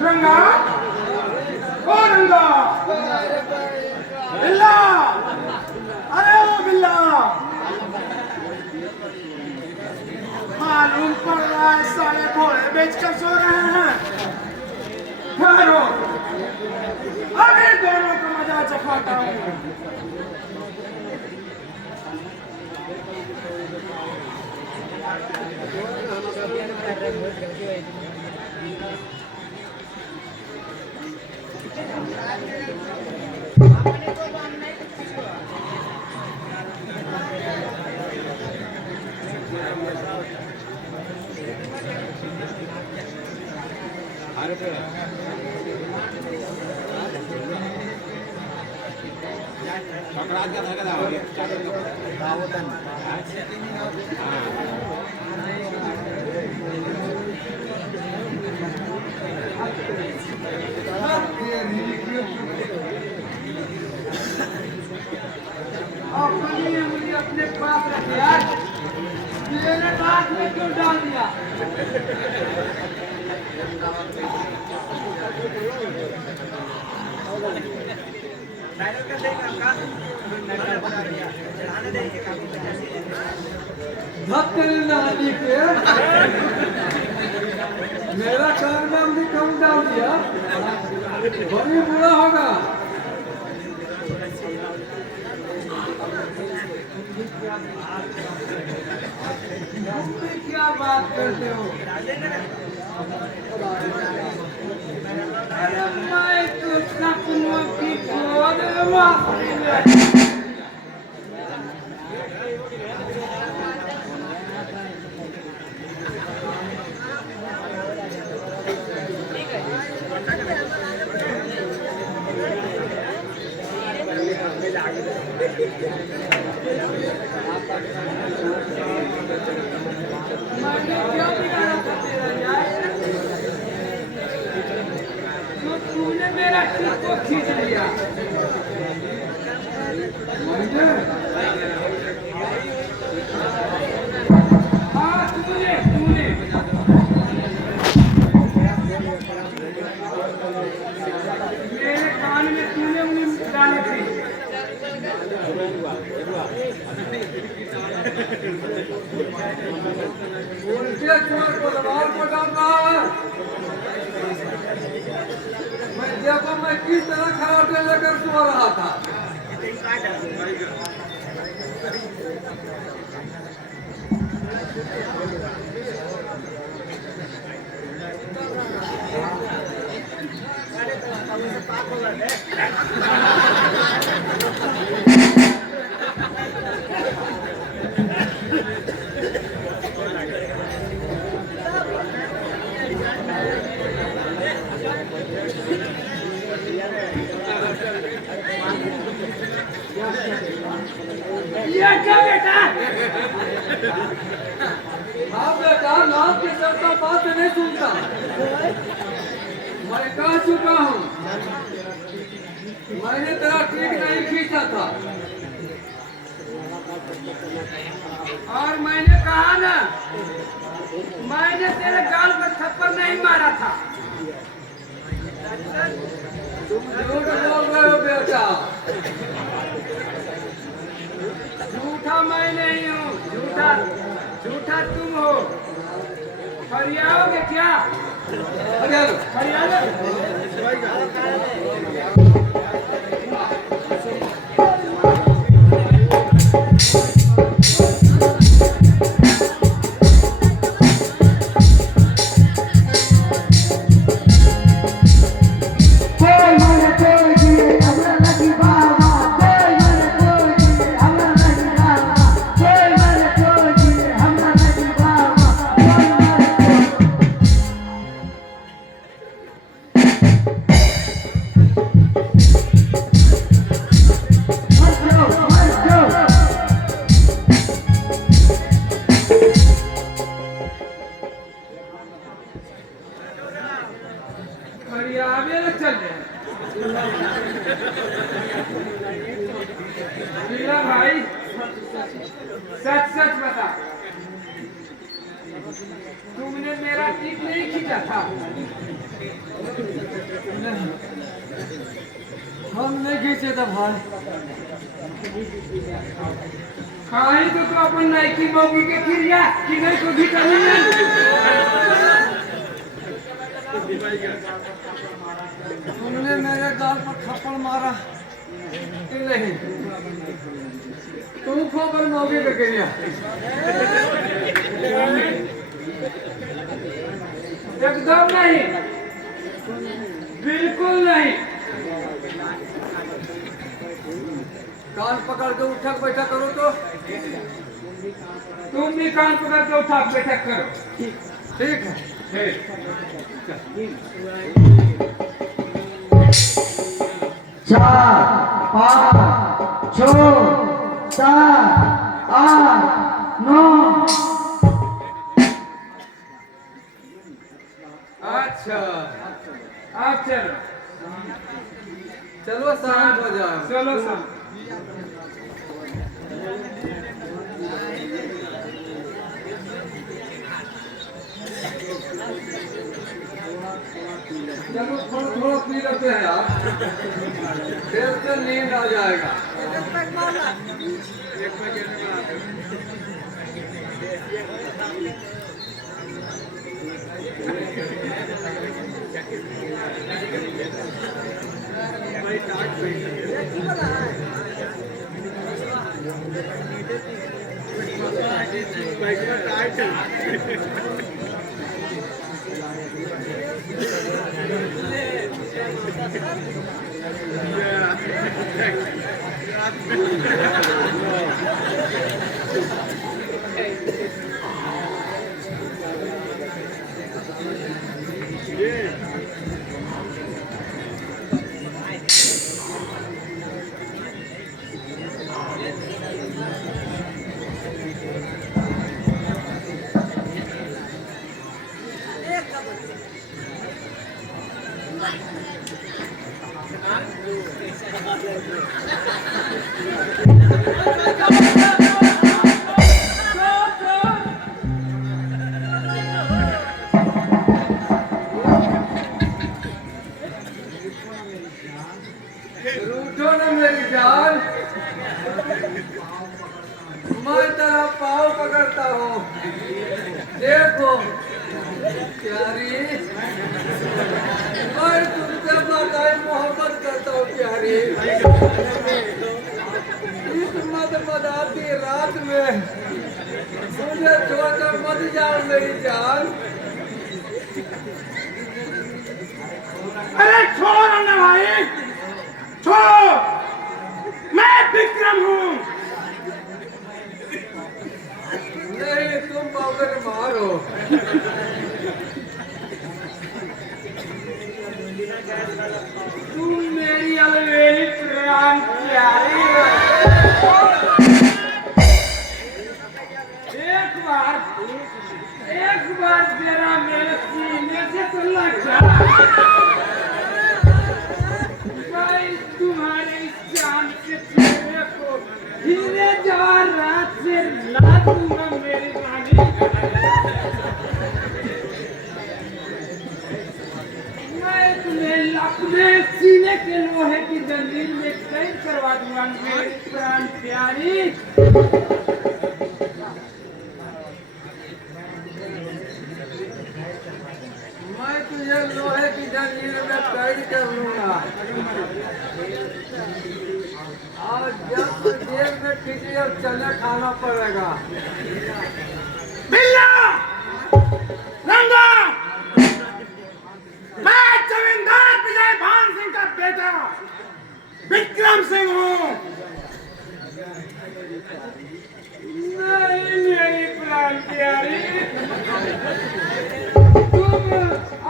रंगा ओ रंगा बिल्ला अरे ओ बिल्ला मालूम पड़ रहा है साले घोड़े बेचकर सो रहे हैं। ठहरो अभी दोनों को मजा चखाता हूँ। अपने पास रखे यार, मेरे नाक में क्यों डाल दिया? मेरा कान में हमने कम डाल दिया, बड़ी बुरा होगा। क्या बात करते हो? अरे मैं तो सपनों की गोद में तूने मेरा चिर को खींच लिया। हाँ तूने मेरे कान में तूने उन्हें डाली थी। उनके चोर को दबाव को डाल रहा है। देखो मैं किस तरह खराटे लेकर सो रहा था। ये क्या बेटा? हाँ बेटा, नाम के चलता बात नहीं सुनता। मैं कह चुका हूँ, मैंने तेरा ट्रिक नहीं खींचा था। और मैंने कहा ना, मैंने तेरे गाल पर थप्पड़ नहीं मारा था। तुम झूठ बोल रहे हो बेटा। झूठा मैं नहीं हूँ, झूठा तुम हो। फरियाओगे क्या? फरियाओगे? बढ़िया आगे ना चल रहे मीरा भाई सच सच बता तुमने मेरा टिक नहीं खींचा था हम नहीं खींचे था भाई कहीं तो अपन नाइकी मौकी के खिरिया कि नहीं को विटामिन तुमने मेरे गाल पर थप्पड़ मारा कि नहीं तुम खबर मौके पे गिरिया एकदम नहीं बिल्कुल नहीं कान पकड़ के उठक बैठक करो तो तुम भी कान पकड़ के उठा बैठक करो ठीक है चार पाँच छः सात आठ नौ अच्छा अब चलो चलो शांत हो जाओ चलो सब चलो थोड़ा थोड़ा पी लेते हैं यार फिर से नींद आ जाएगा रूठो न मेरी जान मैं तेरा पाँव पकड़ता हूँ देखो प्यारी मैं तुमसे बाकायदा मोहब्बत करता हूँ प्यारी इस मदमदाती रात में मुझे छोड़कर मत जाओ मेरी जान अरे छोड़ो ना भाई छोड़ो मैं विक्रम हूँ नहीं तुम मगर मारो तुम मेरी अलवेली प्राण प्यारी हो। एक बार तेरा मेरे सीने से तो लग जा मैं तुम्हारे इस चांद के चेहरे को धीरे जवान रात से ला दूंगा मेरी रानी मैं तुम्हें अपने सीने के लोहे की जंजीर में कैद करवा दूंगा मेरी प्राण प्यारी मैं तुझे लोहे की जंजीर में कैद कर लूंगा और जब जेल में किसी और चने खाना पड़ेगा बिल्ला रंगा मैं जमींदार विजय भान सिंह का बेटा विक्रम सिंह हूँ नहीं मेरी प्राण प्यारी तुम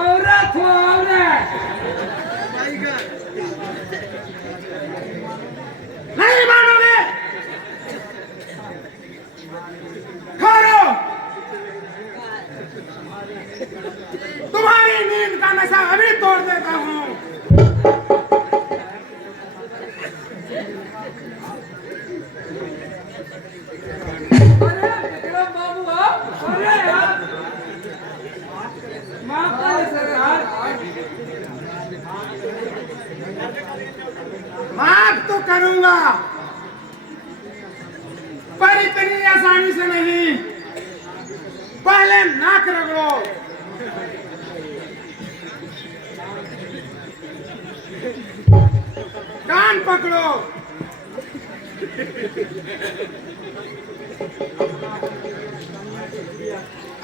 औरत हो औरत नहीं मानोगे करो तुम्हारी नींद का पैसा अभी तोड़ देता हूँ। अरे विक्रम बाबू आप, अरे यार, माफ कर सरकार, माफ तो करूंगा, पर इतनी आसानी से नहीं। पहले नाक रगड़ो, कान पकड़ो,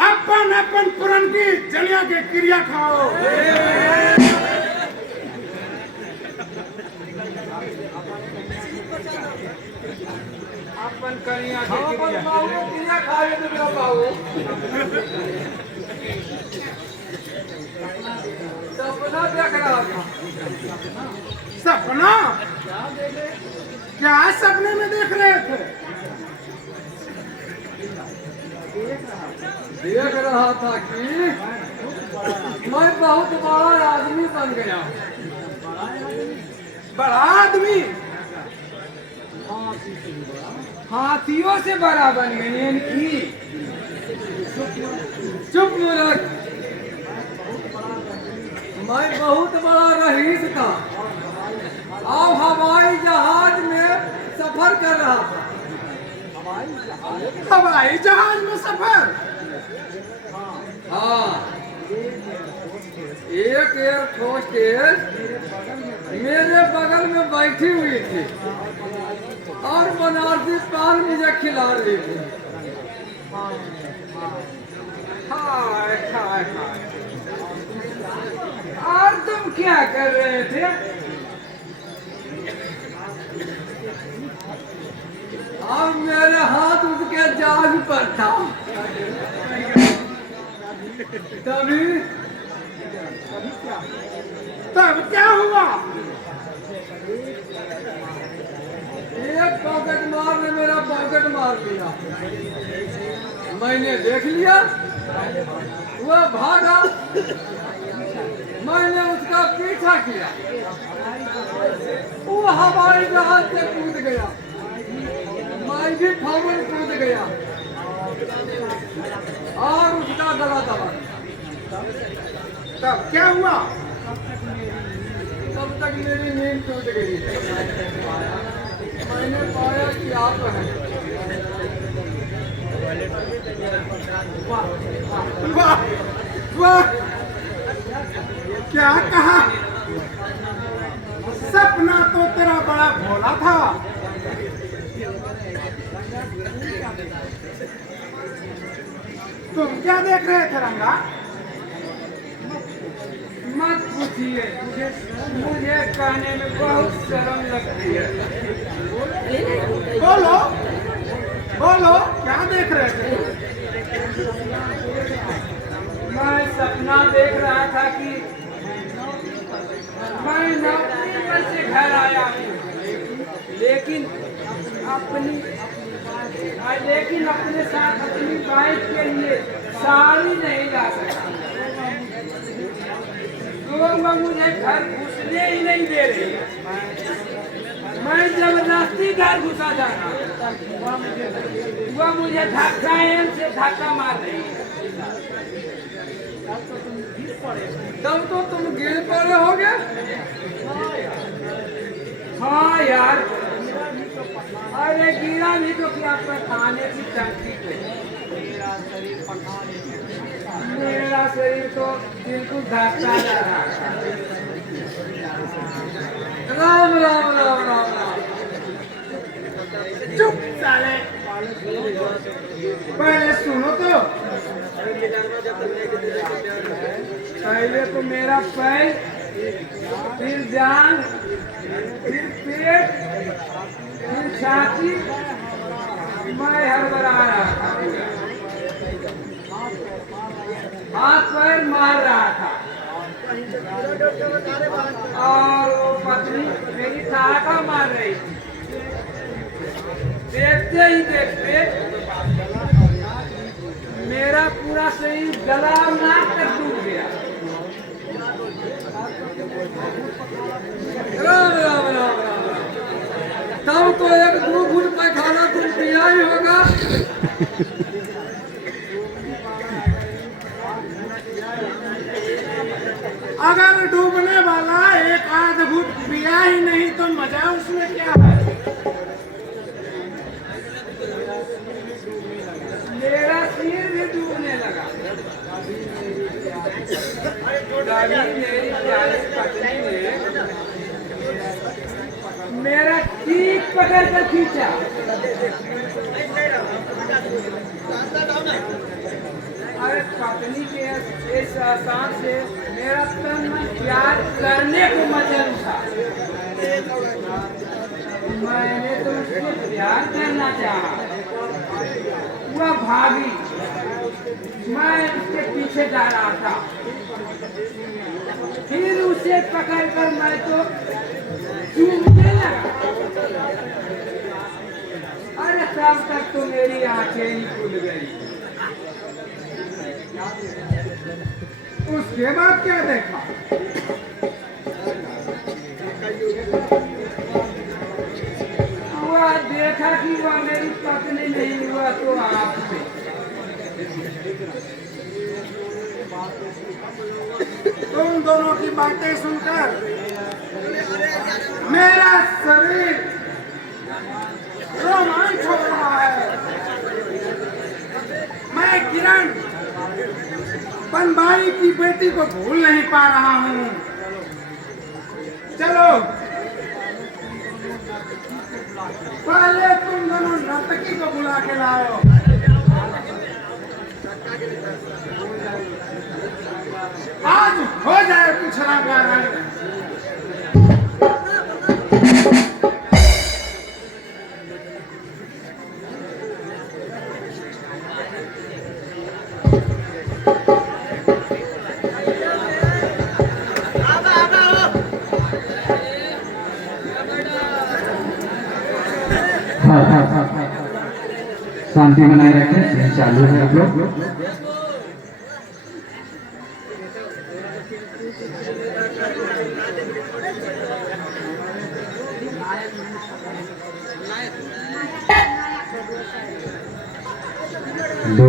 अपन अपन पुरन की जलिया के क्रिया खाओ। अपन करिया के क्रिया किया खाए विक्रम बाबू। सपना देख रहा था। सपना? क्या सपने में देख रहे थे? देख रहा था कि मैं बहुत बड़ा आदमी बन गया। बड़ा आदमी? हाथियों से बड़ा बन गए इनकी। चुप मूर्ख, मैं बहुत बड़ा रईस था और हवाई जहाज में सफर कर रहा था। हवाई जहाज में सफर? हाँ, एक एयर होस्टेस मेरे बगल में बैठी हुई थी और बनारसी पान मुझे खिला रही थी। हाय हाय हाय। और तुम क्या कर रहे थे? और मेरे हाथ उसके जाग पर था। तभी तब क्या हुआ? एक पॉकेट मार ने मेरा पॉकेट मार दिया। मैंने देख लिया, वह भागा, मैंने उसका पीछा किया, वो हवाई जहाज से कूद गया, मैं भी फौरन कूद गया और उसका गला दबा दिया। तब क्या हुआ? तब तक मेरी नींद टूट गई। मैंने पाया कि आप हैं। वाह वाह, क्या कहा? सपना तो तेरा बड़ा भोला था। तुम क्या देख रहे थे रंगा? मत पूछिए, मुझे कहने में बहुत शर्म लगती है। बोलो बोलो, क्या देख रहे थे? मैं सपना देख रहा था कि मैं नौकरी पर से घर आया हूँ, लेकिन अपने साथ अपनी वाइफ के लिए साड़ी नहीं ला सकता। लोग मुझे घर घुसने ही नहीं दे रहे। मैं जबरदस्ती घर घुसा जा रहा हूँ, वह मुझे धक्का से धक्का मार रही है। तब तो तुम गिर पड़े होगे। हाँ यार, अरे गिरा भी तो क्या खाने की टंकी पे। मेरा शरीर तो बिल्कुल धक्का जा रहा था। राम राम राम राम राम। चुप साले, पहले सुनो तो। पहले तो मेरा पैर, फिर जान, फिर पेट, फिर छाती, मैं हड़बड़ा रहा था, हाथ पैर मार रहा था और वो पत्नी मेरी टाका मार रही थी। देखते ही देखते मेरा पूरा शरीर गला और नाक तक डूब गया। राम राम राम राम राम। तब तो एक दो घूट पैखाना तुम पिया ही होगा। अगर डूबने वाला एक आध घूट पिया ही नहीं तो मजा उसमें क्या है? मेरा सिर भी डूबने लगा। मेरी प्यारी पत्नी ने मेरा ठीक पकड़ कर खींचा। अरे पत्नी के इस आसान से मेरा तन मन प्यार करने को मजबूर था। मैंने तो उससे प्यार करना चाहा, वह भागी, मैं उसके पीछे जा रहा था। फिर उसे पकड़कर मैं तो चूमने लगा। अरे तब तक तो मेरी आंखें ही खुल गई। उसके बाद क्या देखा? वह देखा कि वह मेरी पत्नी नहीं, हुआ तो आप थे। तुम दोनों की बातें सुनकर मेरा शरीर रोमांच हो रहा है। मैं किरण बनबाई की बेटी को भूल नहीं पा रहा हूँ। चलो पहले तुम दोनों नर्तकी को बुला के लाओ। आज हो जाए पिछड़ा का रंग। शांति बनाए रखें। सीन चालू है आप लोग। दो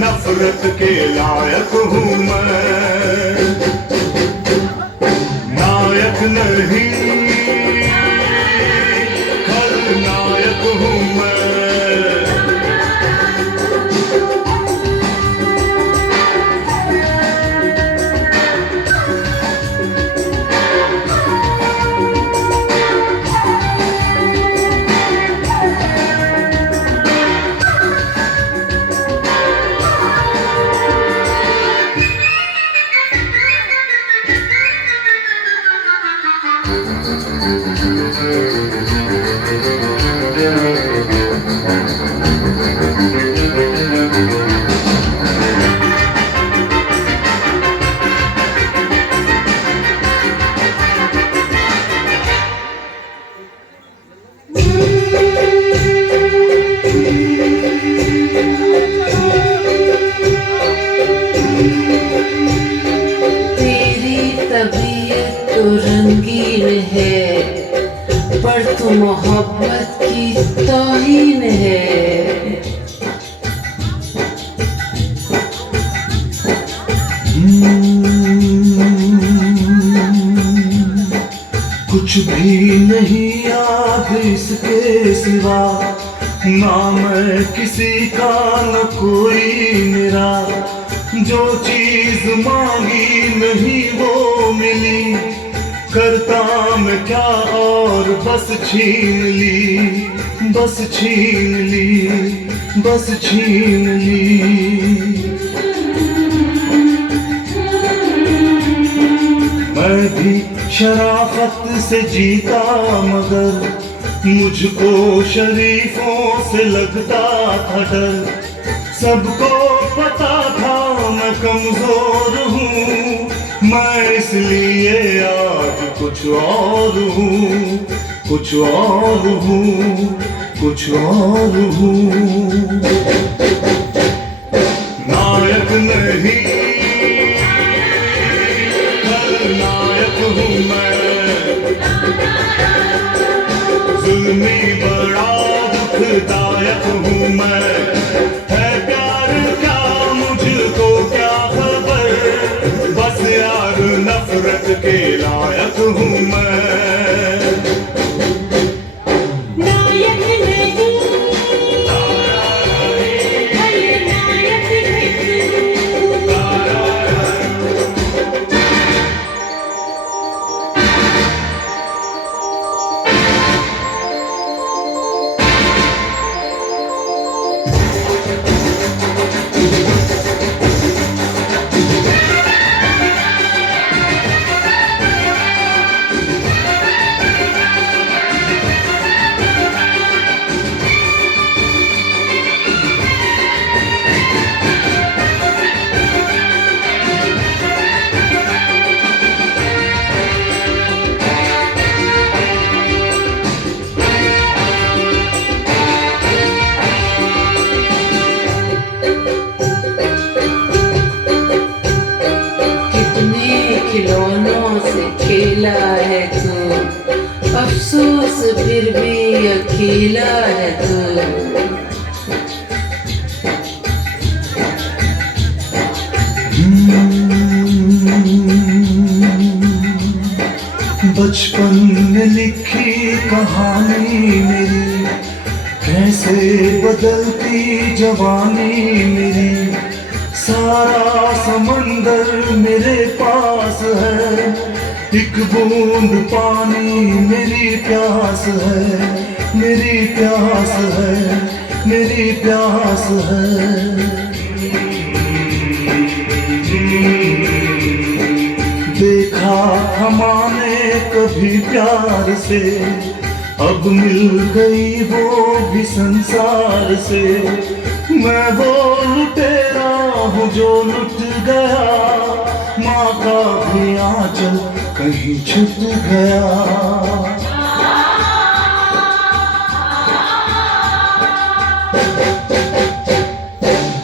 नफरत के लायक हूँ मैं, नायक नहीं खलनायक हूँ मैं। मोहब्बत की तौहीन है। कुछ भी नहीं याद इसके सिवा, ना मैं किसी का न कोई मेरा। जो चीज मांगी नहीं वो मिली, करता मैं क्या और बस छीन ली, बस छीन ली, बस छीन ली। मैं भी शराफत से जीता मगर मुझको शरीफों से लगता था डर। सबको पता था मैं कमजोर हूँ, मैं इसलिए आज कुछ और हूँ, कुछ और हूँ, कुछ और हूँ। नायक नहीं खलनायक हूँ मैं, जुल्मी बड़ा दुखदायक हूँ मैं। है प्यार क्या मुझको क्या खबर, बस यार नफरत के लायक हूँ मैं। नायक नहीं खलनायक खिलौनों से खेला है तू, अफसोस फिर भी अकेला है तू। बचपन में लिखी कहानी मेरी, कैसे बदलती जवानी मेरी। सारा समंदर मेरे पास है, एक बूंद पानी मेरी प्यास है, मेरी प्यास है, मेरी प्यास है। देखा हमारे कभी प्यार से, अब मिल गई वो भी संसार से। मैं वो लुटेरा हूँ जो लुट गया, माँ का भी आंचल कहीं छुप गया।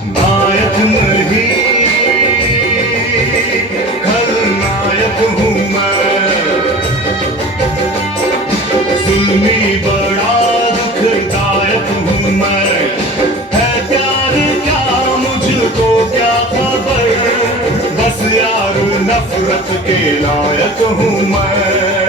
नायक नहीं खलनायक हूँ मैं, जुल्मी बड़ा दुखदायक हूँ मैं। है प्यार क्या मुझको क्या खबर, बस यार नफरत के लायक हूँ मैं।